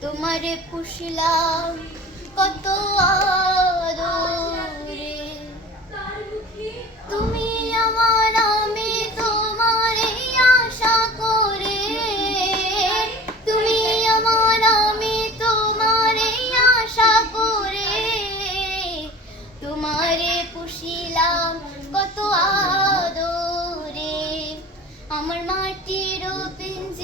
তোমারে পুষলাম কত আদরে। তুমি আমার, আমি তোমার আশা করে। তুমি আমার, আমি তোমার আশা করে। তোমারে পুষিলাম কত আদরে। আমার মাটির পিঞ্জিরায়